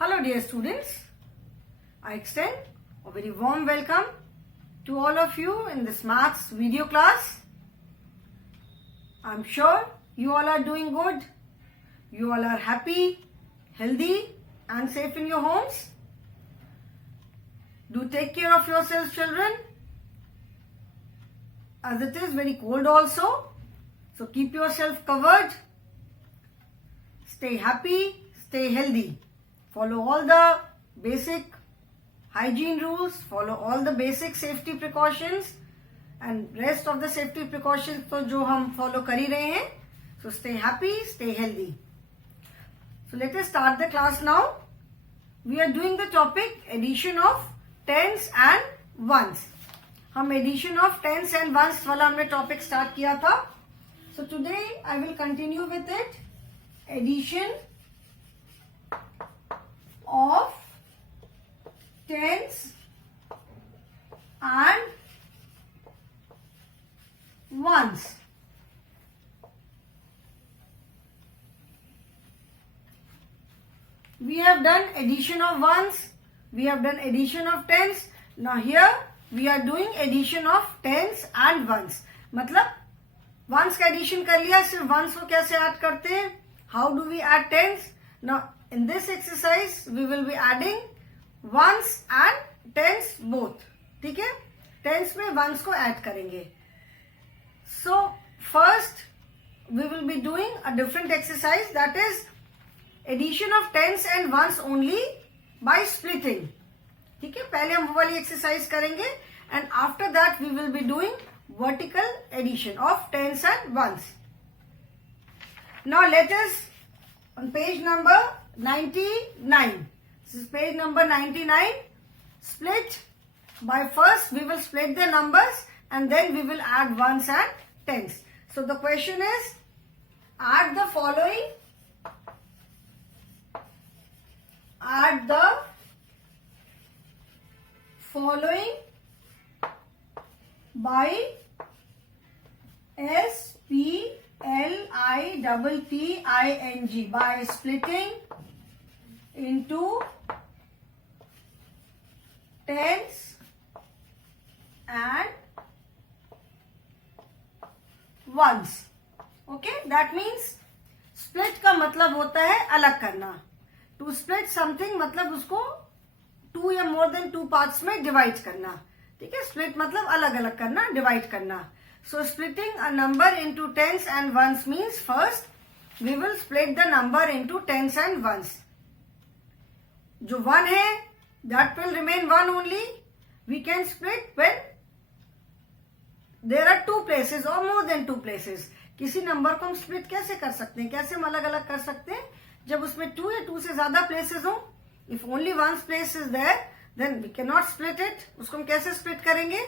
Hello dear students, I extend a very warm welcome to all of you in this maths video class. I'm sure you all are doing good, you all are happy, healthy and safe in your homes. Do take care of yourselves children, as it is very cold also, so keep yourself covered, stay happy, stay healthy. Follow all the basic hygiene rules, follow all the basic safety precautions and rest of the safety precautions तो जो हम follow कर ही रहे हैं. So stay happy, stay healthy. So let us start the class now. We are doing the topic addition of tens and ones. हम addition of tens and ones वाला हमने topic start किया था. So today I will continue with it. Addition of tens and ones. We have done addition of ones, we have done addition of tens. Now here we are doing addition of tens and ones. मतलब ones का addition कर लिया, सिर्फ ones को कैसे add करते हैं? How do we add tens? Now in this exercise we will be adding ones and tens both. ठीक है, tens में ones को add करेंगे. So first we will be doing a different exercise, that is addition of tens and ones only by splitting. ठीक है, पहले हम वो वाली exercise करेंगे and after that we will be doing vertical addition of tens and ones. Now let us on page number 99. This is page number 99. Split by first we will split the numbers and then we will add ones and tens. So the question is, add the following. Add the following by splitting, by splitting into tens and ones. Okay, that means split का मतलब होता है अलग करना. To split something मतलब उसको two या more than two parts में divide करना. ठीक है, split मतलब अलग अलग करना, divide करना. So splitting a number into tens and ones means first we will split the number into tens and ones. जो one है that will remain one only. We can split when there are two places or more than two places. किसी number को हम split कैसे कर सकते हैं, कैसे हम अलग अलग कर सकते हैं? जब उसमें टू या टू से ज्यादा प्लेसेस हो. If only one place is there then we can not split it. उसको हम कैसे स्प्लिट करेंगे?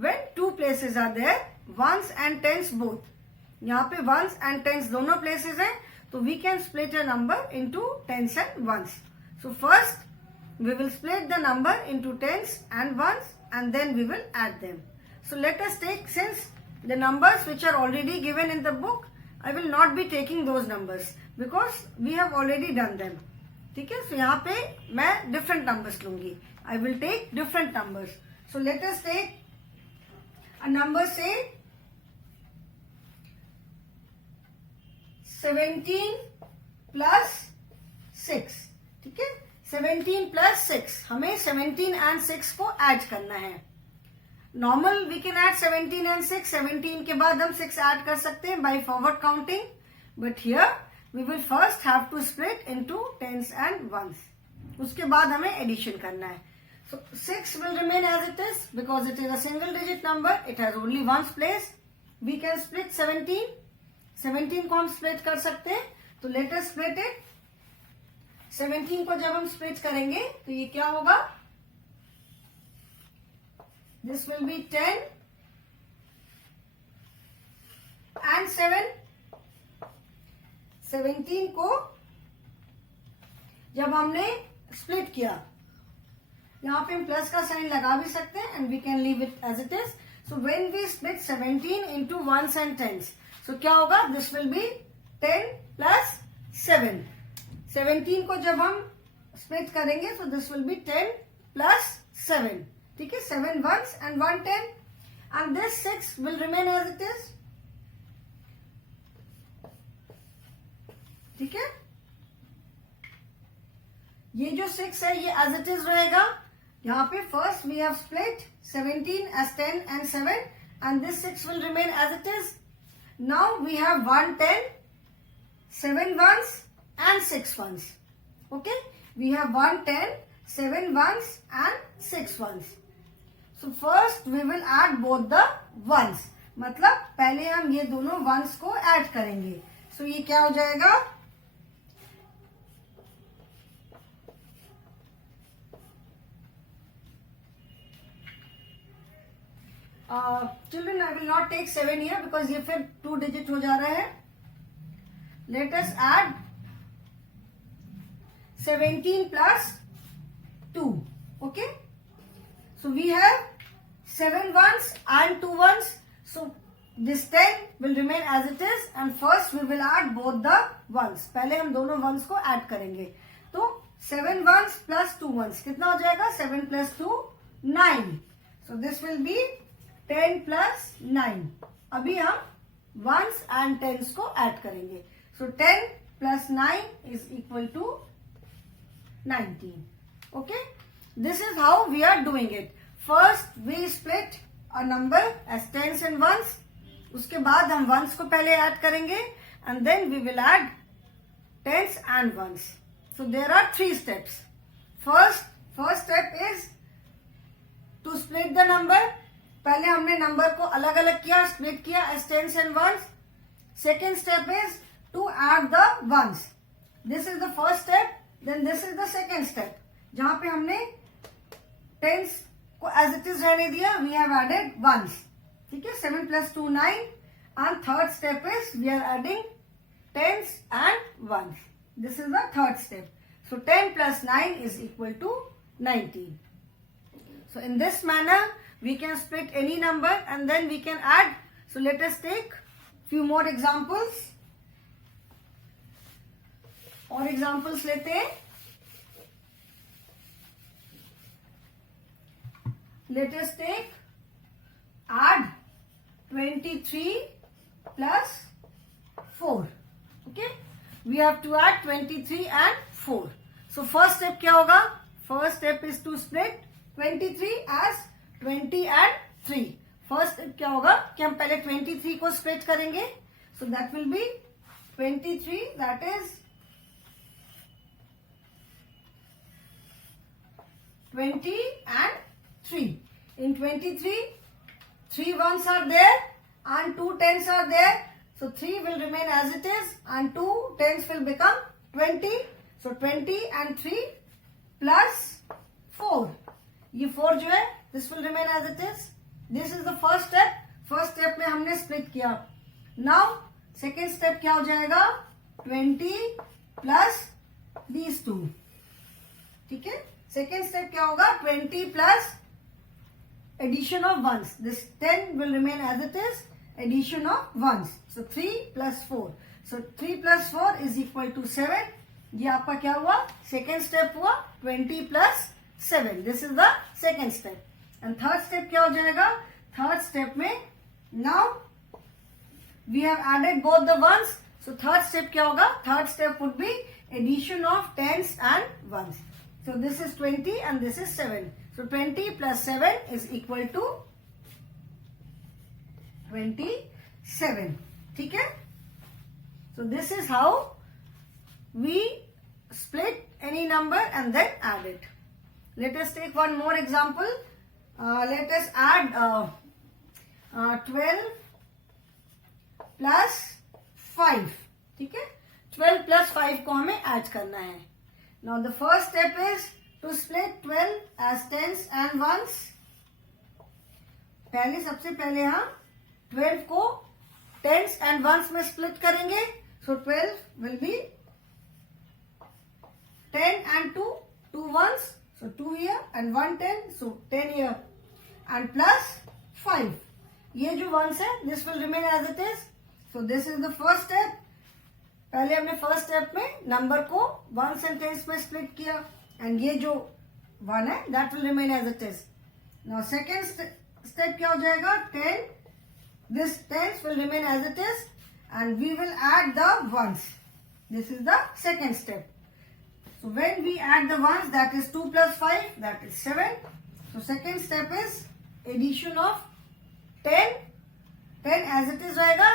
When two places are there, ones and tens both. यहाँ पे वंस एंड टेंस दोनों प्लेसेस हैं, तो we can split a number into tens and ones. So first we will split the number into tens and ones and then we will add them. So let us take, since the numbers which are already given in the book, I will not be taking those numbers because we have already done them. ठीक है, so यहाँ पे मैं different numbers लूंगी. I will take different numbers. So let us take a number, say 17 plus 6. ठीक है, 17 plus 6, हमें 17 and 6 को ऐड करना है. Normal we can add 17 and 6. 17 के बाद हम 6 ऐड कर सकते हैं by forward counting, but here we will first have to split into tens and ones. उसके बाद हमें एडिशन करना है. So 6 will remain as it is because it is a single digit number. It has only ones place. We can split 17. 17 को हम split कर सकते हैं, तो लेट अस स्प्लिट इट. 17 को जब हम स्प्लिट करेंगे तो ये क्या होगा? This will be 10 and 7. 17 को जब हमने स्प्लिट किया, यहां पे हम प्लस का साइन लगा भी सकते हैं and we can leave it as it is. So when we split 17 into ones and tens, सो क्या होगा? This will be 10 plus 7. 17 को जब हम स्प्लिट करेंगे तो दिस विल बी 10 प्लस 7. ठीक है, 7 ones and 1 10, and this 6 will remain as it is. ठीक है, ये जो 6 है ये as it is रहेगा. यहाँ पे first we have split 17 as 10 and 7, and this 6 will remain as it is. Now we have 1 10, 7 ones and 6 ones. Okay, we have 1 10, 7 ones and 6 ones. So first we will add both the ones. मतलब पहले हम ये दोनों ones को add करेंगे. So ये क्या हो जाएगा? Children, I will not take 7 here because ये फिर 2 digit हो जा रहा है. Let us add 17 plus 2. Okay, so we have 7 ones and 2 ones. So this 10 will remain as it is, and first we will add both the ones. पहले हम दोनों ones को add करेंगे. तो 7 ones plus 2 ones कितना हो जाएगा? 7 plus 2 9. So this will be 10 plus 9. अभी हम ones and tens को add करेंगे. So 10 plus 9 is equal to 19. Okay, this is how we are doing it. First we split a number as tens and ones. उसके बाद हम ones को पहले add करेंगे, and then we will add tens and ones. So there are 3 steps. First step is to split the number. पहले हमने number को अलग अलग किया, split किया as tens and ones. Second step is to add the ones. This is the first step. Then this is the second step. जहां पे हमने tens को as it is रहने दिया, we have added ones. ठीक है, 7 plus 2 9, and third step is we are adding tens and ones. This is the third step. So 10 plus 9 is equal to 19. So in this manner we can split any number and then we can add. So let us take few more examples. और examples लेते हैं. Let us take add 23 plus 4. Okay, we have to add 23 and 4. So first step क्या होगा? First step is to split 23 as 20 and 3. First step क्या होगा कि हम पहले 23 को split करेंगे. So that will be 23, that is 20 and 3. In 23, 3 ones are there and 2 tens are there. So 3 will remain as it is and 2 tens will become 20. So 20 and 3 plus 4. ये 4 जो है, this will remain as it is. This is the first step. First step में हमने split किया. Now second step क्या हो जाएगा? 20 plus these 2. ठीक है? Second step क्या होगा? 20 plus addition of ones. This 10 will remain as it is. Addition of ones. So 3 plus 4. So 3 plus 4 is equal to 7. ये आपका क्या हुआ? Second step हुआ 20 plus 7. This is the second step. And third step क्या हो जाएगा? Third step में now we have added both the ones. So third step क्या होगा? Third step would be addition of tens and ones. So this is 20 and this is 7. So 20 plus 7 is equal to 27. ठीक है? So this is how we split any number and then add it. Let us take one more example. Let us add 12 plus 5. ठीक है? 12 plus 5 को हमें add करना है. Now the first step is to split 12 as tens and ones. सबसे पहले हम 12 को tens and ones में split करेंगे. So 12 will be 10 and 2, 2 ones. So 2 here and 1 10. So 10 here and plus 5. ये जो ones है, this will remain as it is. So this is the first step. पहले हमने फर्स्ट स्टेप में number को ones and tens में split किया. And ये जो 1 है that will remain as it is. Now second step क्या हो जाएगा, 10, this tens will remain as it is and we will add the ones. This is the second step. So when we add the ones, that is 2 plus 5, that is 7. So second step is addition of 10. 10 as it is रहेगा,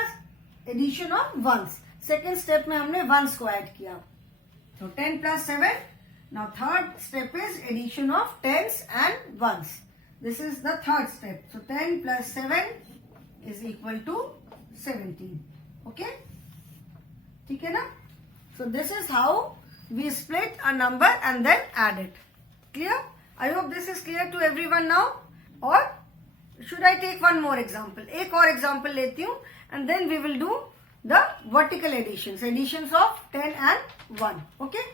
addition of ones. Second step में हमने ones को add किया. So 10 plus 7. Now third step is addition of tens and ones. This is the third step. So 10 plus 7 is equal to 17. Okay? ठीक है ना? So this is how we split a number and then add it. Clear? I hope this is clear to everyone now. Or should I take one more example? एक और example लेती हूँ and then we will do the vertical additions. Additions of 10 and 1. Okay?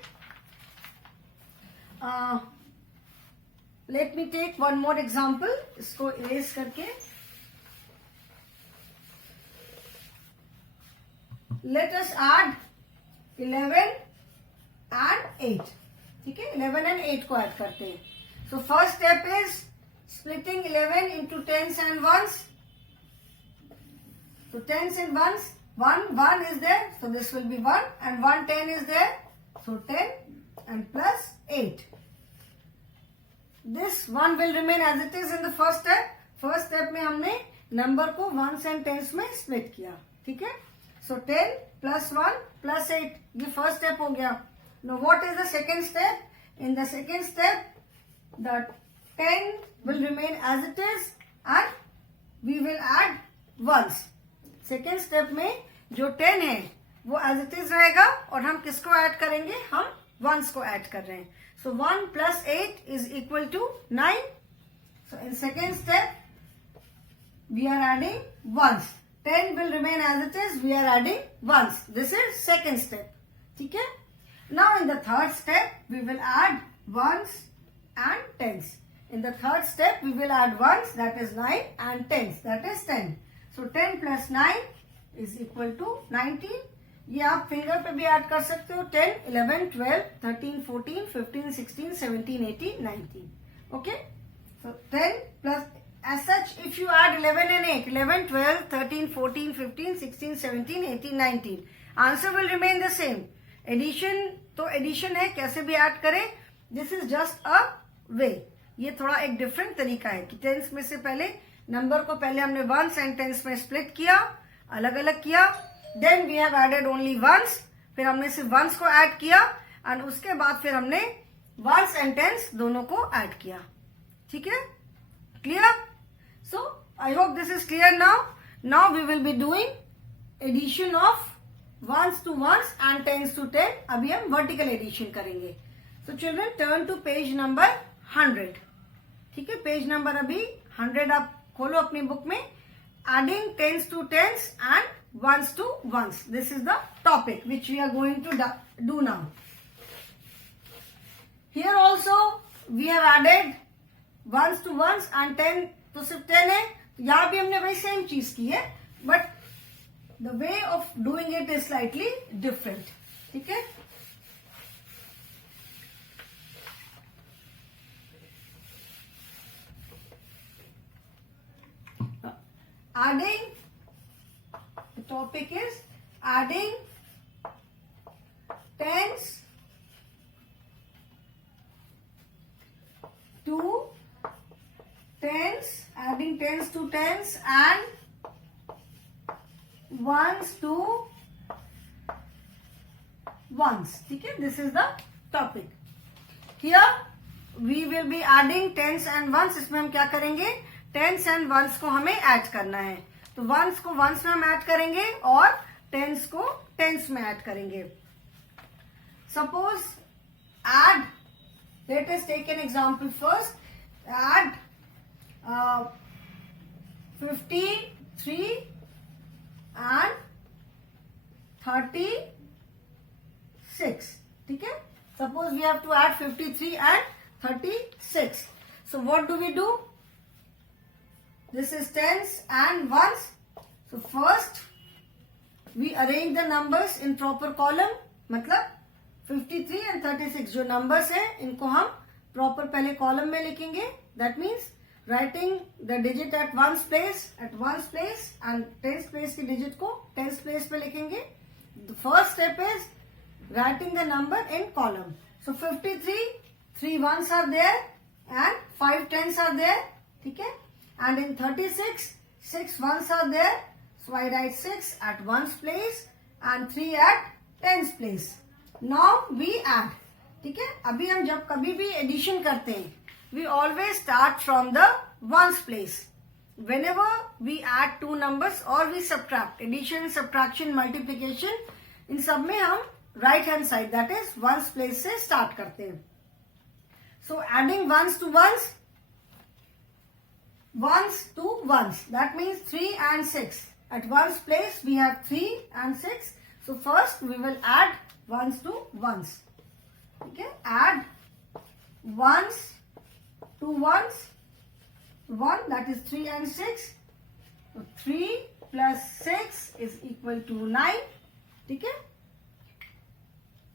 Let me take one more example. इसको erase करके. Let us add 11 and 8. ठीक है, 11 and 8 को add करते हैं. So first step is splitting 11 into tens and ones. So tens and ones, 1 is there, so this will be 1, and 1 10 is there, so 10 and plus 8. This 1 will remain as it is in the first step. First step में हमने number को ones and tens में split किया. ठीक है. So 10 plus 1 plus 8. ये first step हो गया. Now what is the second step? In the second step, the 10 will remain as it is and we will add ones. Second step में जो 10 है वो as it is रहेगा और हम किसको add करेंगे? हम ones को add कर रहे हैं. So 1 plus 8 is equal to 9. So in second step, we are adding ones. 10 will remain as it is. We are adding ones. This is second step. ठीक है? Now in the third step, we will add ones and tens. In the third step, we will add ones, that is 9, and tens, that is 10. So 10 plus 9 is equal to 19. ये आप finger पे भी add कर सकते हो. 10, 11, 12, 13, 14, 15, 16, 17, 18, 19. Okay? So 10 plus, as such, if you add 11 and 8, 11, 12, 13, 14, 15, 16, 17, 18, 19, answer will remain the same. Addition तो addition है, कैसे भी ऐड करें. This is just a way. ये थोड़ा एक डिफरेंट तरीका है कि टेंस में से पहले नंबर को पहले हमने वंस एंड टेंस में स्प्लिट किया, अलग अलग किया. Then we have added only ones, फिर हमने सिर्फ वंस को ऐड किया एंड उसके बाद फिर हमने वंस एंड टेंस दोनों को ऐड किया. ठीक है, clear? So I hope this is clear now. Now we will be doing addition of ones to ones and tens to 10. अभी हम वर्टिकल एडिशन करेंगे. So children turn to page number 100. ठीक है, पेज नंबर अभी 100 आप खोलो अपनी book में. Adding tens to tens and ones to ones. This is the topic which we are going to do now. Here also we have added ones to ones and 10 तो सिर्फ 10 है. यहाँ भी हमने वही सेम चीज की है, but the way of doing it is slightly different. ठीक है. Adding, the topic is adding tens to tens, adding tens to tens and ones to ones. ठीक है, this is the topic. Here we will be adding tens and ones. इसमें हम क्या करेंगे? Tense and once को हमें add करना है. तो वंस को वंस में हम ऐड करेंगे और टेंस को टेंस में ऐड करेंगे. Suppose add, let us take an example first. Add 53 and 36. ठीक है, suppose we have to add 53 and 36. So what do we do? This is tens and ones. So first we arrange the numbers in proper column. मतलब 53 and 36 जो numbers हैं इनको हम proper पहले column में लिखेंगे. That means writing the digit at ones place and tens place की digit को टेंस प्लेस पे लिखेंगे. The first step is writing the number in column. So 53, 3 ones are there and 5 tens are there. ठीक है. And in 36, 6 ones are there. So I write 6 at ones place and 3 at tens place. Now we add. ठीक है. अभी हम जब कभी भी addition करते हैं, we always start from the ones place. Whenever we add two numbers or we subtract, addition, subtraction, multiplication, इन सब में हम right hand side that is ones place से स्टार्ट करते हैं. So adding ones to ones that means 3 and 6. At ones place we have 3 and 6. So first we will add ones to ones. Okay, add ones to ones. 1 that is 3 and 6. So 3 plus 6 is equal to 9. ठीक है.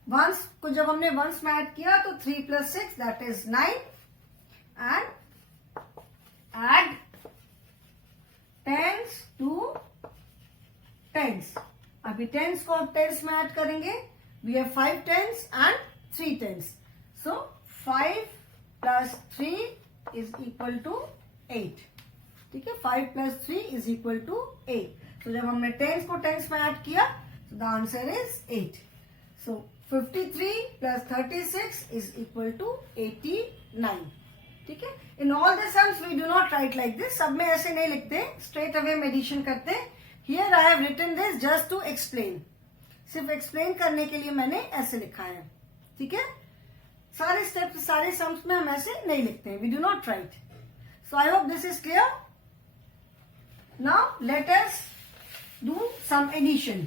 Once को जब हमने once में add किया तो 3 plus 6 that is 9 and add tens to tens. अभी tens को अब tens में ऐड करेंगे. We have 5 tens and 3 tens. So 5 plus 3 is equal to 8. ठीक है. 5 plus 3 is equal to 8. तो जब हमने tens को tens में ऐड किया so the answer is 8. So 53 plus 36 is equal to 89. ठीक है. In all the sums we do not write like this. सब में ऐसे नहीं लिखते, straight away हम एडिशन करते हैं. Here I have written this just to explain. सिर्फ एक्सप्लेन करने के लिए मैंने ऐसे लिखा है. ठीक है. सारे स्टेप्स सारे सम्स में हम ऐसे नहीं लिखते हैं. We do not write. So I hope this is clear. Now let us do some addition.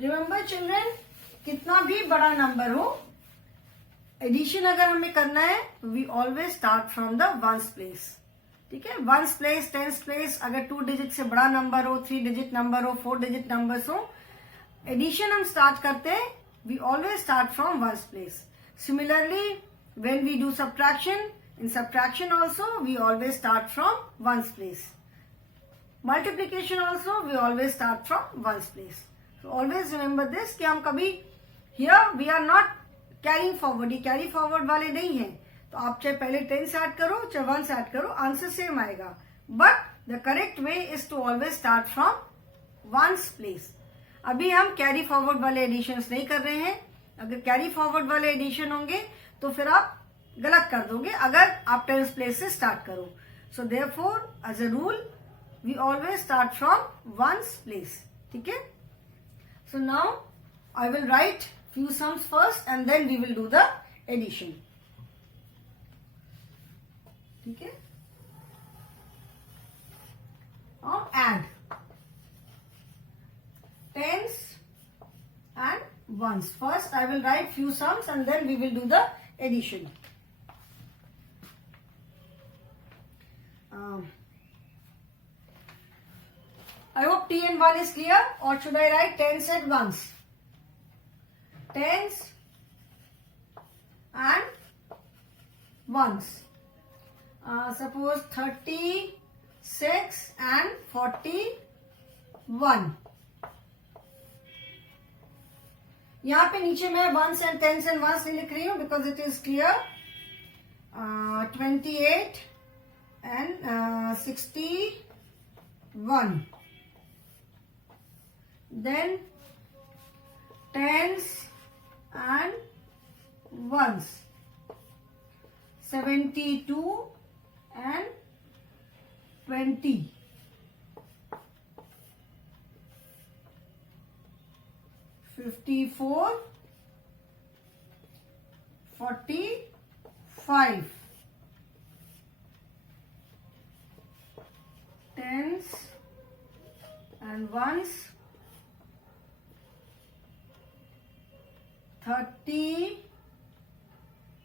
Remember children, कितना भी बड़ा नंबर हो, एडिशन अगर हमें करना है we always start from the ones place. ठीक है. वंस प्लेस, टेंस प्लेस, अगर 2 डिजिट से बड़ा नंबर हो, 3 डिजिट नंबर हो, 4 डिजिट नंबर्स हो, एडिशन हम स्टार्ट करते हैं we always start from ones place. Similarly when we do subtraction, in subtraction also we always start from ones place. Multiplication also we always start from ones place. So always remember this कि हम कभी here we are not carrying forward, ये carry forward वाले नहीं हैं. तो आप चाहे पहले टेंस ऐड करो चाहे वंस ऐड करो, आंसर सेम आएगा. But the correct way is to always start from ones place. अभी हम कैरी फॉरवर्ड वाले एडिशन नहीं कर रहे हैं. अगर कैरी फॉरवर्ड वाले एडिशन होंगे तो फिर आप गलत कर दोगे अगर आप टेंस प्लेस से स्टार्ट करो. So therefore as a rule we always start from ones place. ठीक है. So now I will write few sums first and then we will do the addition. ठीक है. Now add tens and ones. First I will write few sums and then we will do the addition. I hope T and 1 is clear, or should I write tens and ones? Tens and ones. Suppose 36 and 41. यहाँ पे नीचे मैं ones and tens and ones नहीं लिख रही हूँ because it is clear. 28 and 61. Then tens and ones. 72 and 20. 54, 45. Tens and ones. 30,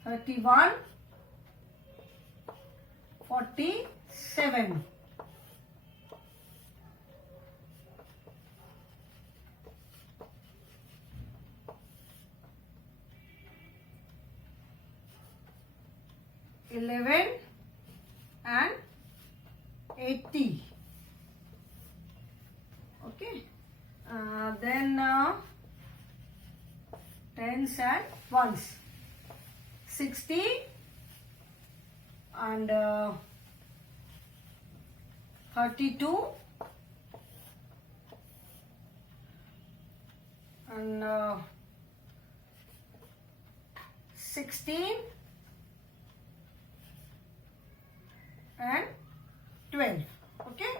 31, 47. 11 and 80. Okay. Then tens and ones. 60 and 32 and 16 and 12. Okay.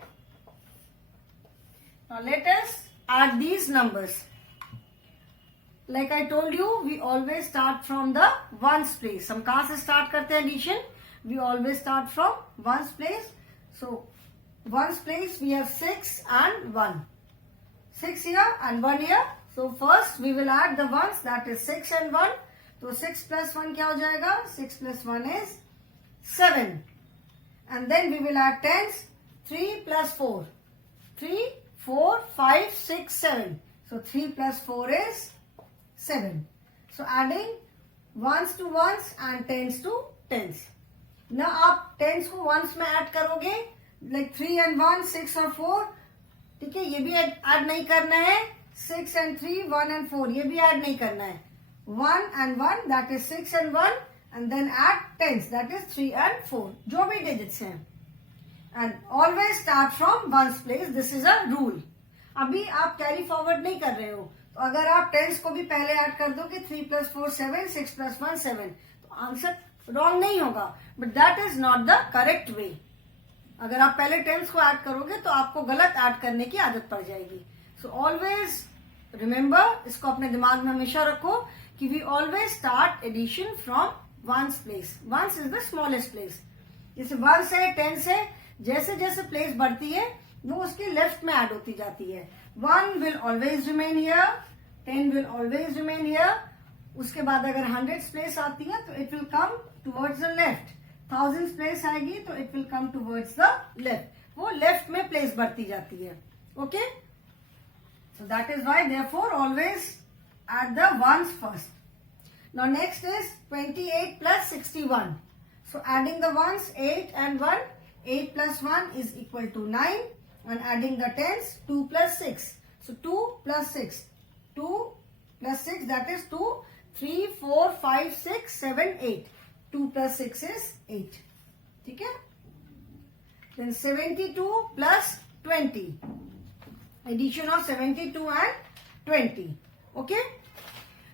Now let us add these numbers. Like I told you, we always start from the ones place. हम कहाँ से start करते हैं addition? We always start from ones place. So ones place we have 6 and 1. 6 here and 1 here. So first we will add the ones, that is 6 and 1. तो 6 plus 1 क्या हो जाएगा? 6 plus 1 is 7. And then we will add tens. 3 plus 4. 3, 4, 5, 6, 7. So 3 plus 4 is 7. So adding ones to ones and tens to tens. Now आप tens को ones में add करोगे, like 3 and 1, 6 और 4. ठीक है, ये भी add नहीं करना है. 6 and 3, 1 and 4, ये भी add नहीं करना है. 1 and 1, that is 6 and 1, and then add tens, that is 3 and 4. जो भी digits हैं. And always start from ones place. This is a rule. अभी आप कैरी फॉरवर्ड नहीं कर रहे हो, तो अगर आप टेंस को भी पहले ऐड कर दोगे 3 plus 4 7, 6 plus 1 7, तो आंसर रॉन्ग नहीं होगा. But that is not the correct वे. अगर आप पहले टेंस को ऐड करोगे तो आपको गलत ऐड करने की आदत पड़ जाएगी. सो ऑलवेज रिमेम्बर, इसको अपने दिमाग में हमेशा रखो कि we always start addition from ones place. Ones is the smallest place. जैसे वंस है, टेंस है, जैसे जैसे प्लेस बढ़ती है वो उसके लेफ्ट में ऐड होती जाती है. 1 will always remain here, 10 will always remain here. उसके बाद अगर 100 प्लेस आती है तो it will come towards the left. 1000 place आएगी तो it will come towards the left. वो लेफ्ट में प्लेस बढ़ती जाती है. Okay, so that is why therefore always at the ones first. Now next is 28 plus 61. So adding the ones, 8 and 1, 8 plus 1 is equal to 9. And adding the tens, 2 plus 6. So 2 plus 6. 2 plus 6, that is 2, 3, 4, 5, 6, 7, 8. 2 plus 6 is 8. ठीक है? Then 72 plus 20. Addition of 72 and 20. Okay?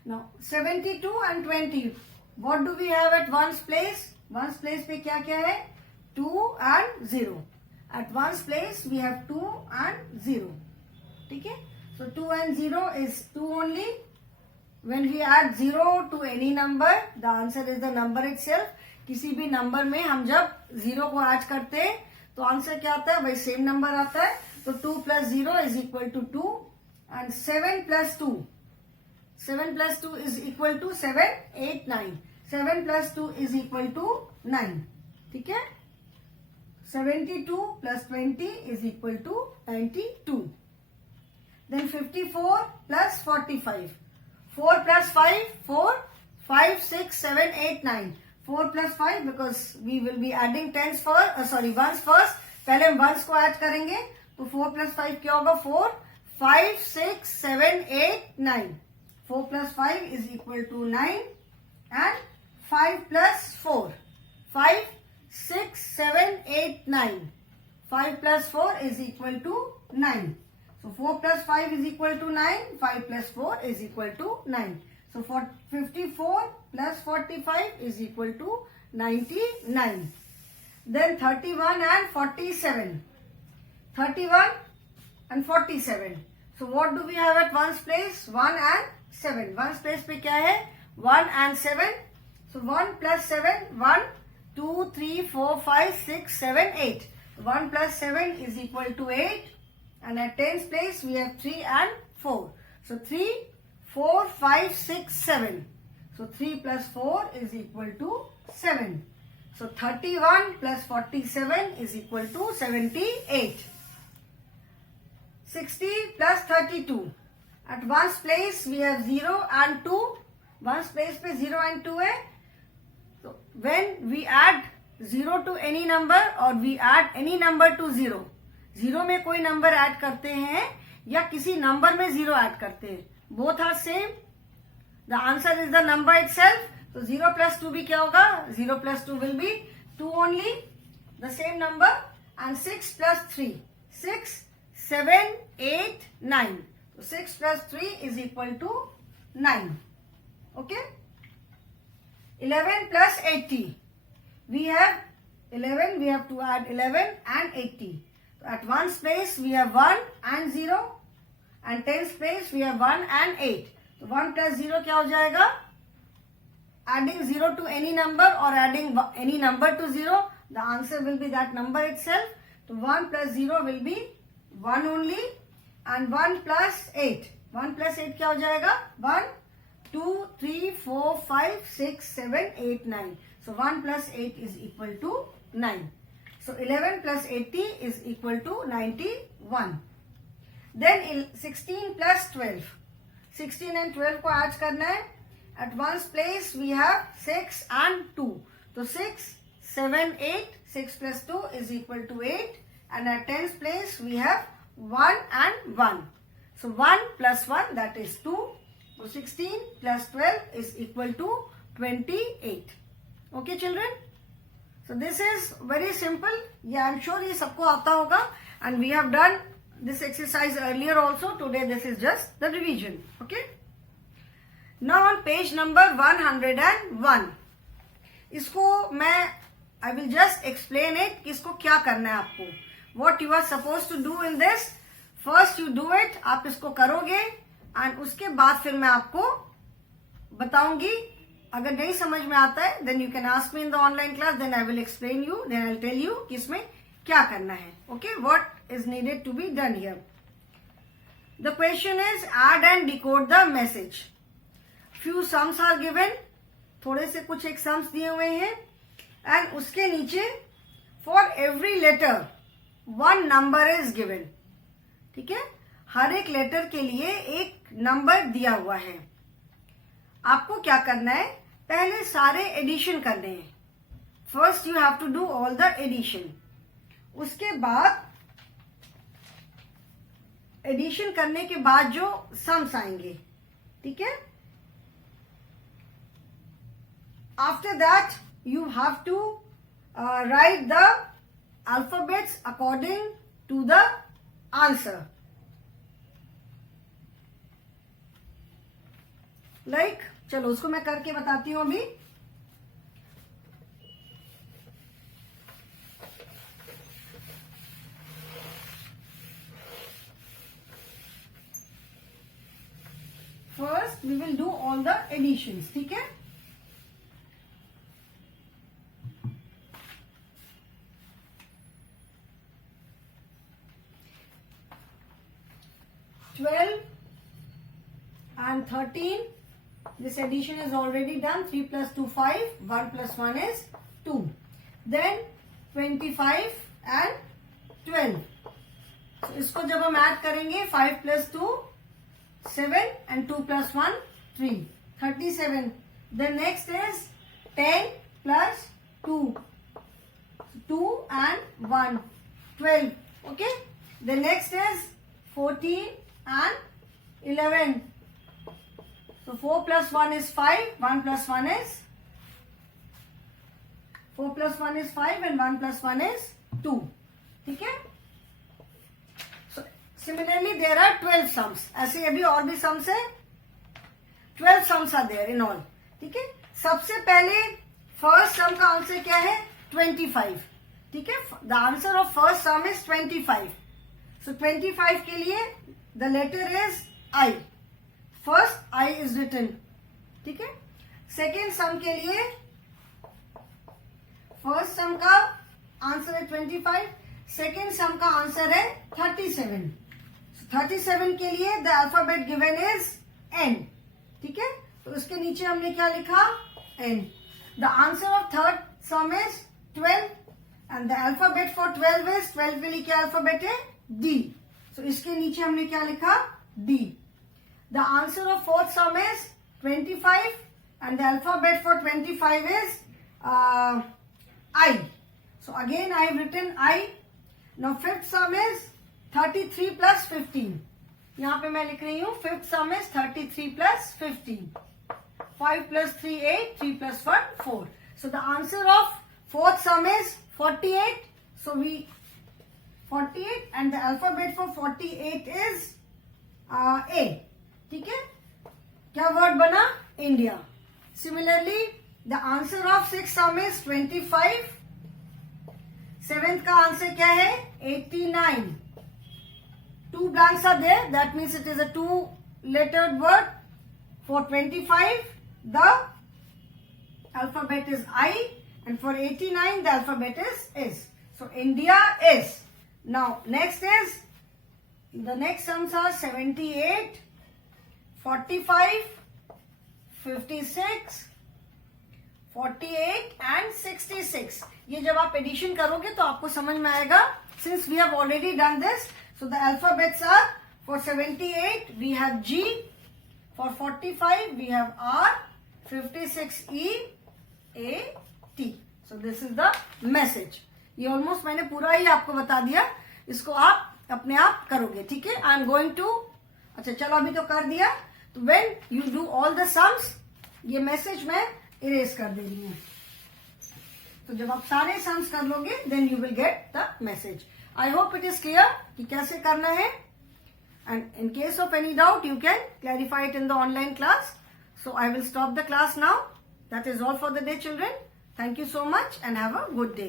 Now 72 and 20. What do we have at ones place? Ones place पे क्या क्या है? 2 and 0. At ones place we have 2 and 0. ठीक है? So 2 and 0 is 2 only. When we add 0 to any number, the answer is the number itself. किसी भी number में हम जब 0 को ऐड करते हैं तो आंसर क्या आता है? वही सेम नंबर आता है. तो 2 plus 0 is equal to 2 and 7 plus 2. 7 plus 2 is equal to 7, 8, 9. 7 plus 2 is equal to 9. ठीक है? 72 plus 20 is equal to 92. Then 54 plus 45. 4 plus 5, 4, 5, 6, 7, 8, 9. 4 plus 5 because we will be adding tens first, ones first. पहले हम ones को add करेंगे तो 4 plus 5 क्या होगा? 4, 5, 6, 7, 8, 9. 4 plus 5 is equal to 9 and 5 plus 4. 5, 6, 7, 8, 9. 5 plus 4 is equal to 9. So 4 plus 5 is equal to 9. 5 plus 4 is equal to 9. So for 54 plus 45 is equal to 99. Then 31 and 47. 31 and 47. So what do we have at ones place? 1 and 7. Ones place पे क्या है? 1 and 7. So 1 plus 7, 1, 2, 3, 4, 5, 6, 7, 8. 1 plus 7 is equal to 8. And at tens place we have 3 and 4. So 3, 4, 5, 6, 7. So 3 plus 4 is equal to 7. So 31 plus 47 is equal to 78. 60 plus 32. At ones place we have 0 and 2. Ones place पे 0 and 2 है. So when we add 0 to any number or we add any number to 0, 0 में कोई number add करते हैं या किसी number में 0 add करते हैं, both are same. The answer is the number itself. So 0 plus 2 भी क्या होगा? 0 plus 2 will be 2 only, the same number. And 6 plus 3, 6, 7, 8, 9. So 6 plus 3 is equal to 9. Okay? 11 plus 80. We have 11, we have to add 11 and 80. So at 1's place we have 1 and 0. And 10's place we have 1 and 8. So 1 plus 0 क्या हो जाएगा? Adding 0 to any number or adding any number to 0, the answer will be that number itself. So 1 plus 0 will be 1 only. And 1 plus 8. 1 plus 8 क्या हो जाएगा? 1, 2, 3, 4, 5, 6, 7, 8, 9. So 1 plus 8 is equal to 9. So 11 plus 80 is equal to 91. Then 16 plus 12. 16 and 12 को add करना है. At 1's place we have 6 and 2. So 6, 7, 8. 6 plus 2 is equal to 8. And at 10's place we have 1 and 1. So 1 plus 1, that is 2. So 16 plus 12 is equal to 28. Okay children? So this is very simple. Yeah, I'm sure ये सबको आता होगा. And we have done this exercise earlier also. Today this is just the revision. Okay? Now on page number 101. इसको मैं I will just explain it कि इसको क्या करना है आपको. What you are supposed to do in this. First you do it. आप इसको करोगे and उसके बाद फिर मैं आपको बताऊंगी. अगर नहीं समझ में आता है then you can ask me in the online class, then I will explain you, then I'll tell you कि इसमें क्या करना है. Okay, what is needed to be done here. The question is add and decode the message. Few sums are given. थोड़े से कुछ एक sums दिए हुए हैं and उसके नीचे for every letter one number is given. ठीक है, हर एक लेटर के लिए एक नंबर दिया हुआ है. आपको क्या करना है? पहले सारे एडिशन करने हैं. First you have to do all the addition. उसके बाद एडिशन करने के बाद जो सम्स आएंगे, ठीक है, after that you have to write the alphabets according to the answer. Like चलो उसको मैं करके बताती हूं अभी. First we will do all the additions. ठीक है, and 13. This addition is already done. 3 plus 2, 5. 1 plus 1 is 2. Then 25 and 12. So इसको जब हम ऐड करेंगे 5 plus 2, 7 and 2 plus 1, 3. 37. The next is 10 plus 2. 2 and 1. 12. Okay. The next is 14 and 11. So 4 plus 1 is 5. 1 plus 1 is 4 plus 1 is 5 and 1 plus 1 is 2. ठीक है. So similarly there are 12 sums. ऐसे अभी और भी sums है. 12 sums are there in all. ठीक है. सबसे पहले first sum का आंसर क्या है? 25. ठीक है. The answer of first sum is 25. So 25 के लिए the letter is I. First I is written. ठीक है. सेकेंड सम के लिए फर्स्ट सम का आंसर है 25. सेकेंड सम का आंसर है 37. 37 के लिए the alphabet given is N. ठीक है. तो उसके नीचे हमने क्या लिखा? N. The answer of third sum is 12 and the alphabet for 12 is 12 के लिए क्या अल्फाबेट है? डी. सो इसके नीचे हमने क्या लिखा? D. The answer of fourth sum is 25 and the alphabet for 25 is I. So again I have written I. Now fifth sum is 33 plus 15. यहाँ पे मैं लिख रही हूँ fifth sum is 33 plus 15. 5 plus 3 8, 3 plus 1 4. So the answer of fourth sum is 48. So we 48 and the alphabet for 48 is A. ठीक है, क्या word बना? India. Similarly, the answer of sixth sum is 25. Seventh का answer क्या है? 89. Two blanks are there. That means it is a two-lettered word. For 25, the alphabet is I, and for 89, the alphabet is. So India is. Now next is, the next sums are 78, 45, 56, 48 and 66. ये जब आप addition करोगे तो आपको समझ में आएगा. Since we have already done this, so the alphabets are, for 78 we have G, for 45 we have R, 56 E, A, T. So this is the message. ये ऑलमोस्ट मैंने पूरा ही आपको बता दिया. इसको आप अपने आप करोगे. ठीक है, आई एम गोइंग टू. अच्छा चलो, अभी तो कर दिया. तो when you do all the sums, ये मैसेज मैं इरेज कर दे रही हूँ. तो जब आप सारे सम्स कर लोगे, then you will get the message. I hope it is clear कि कैसे करना है. And in case of any doubt, you can clarify it in the online class. So I will stop the class now. That is all for the day, children. Thank you so much and have a good day.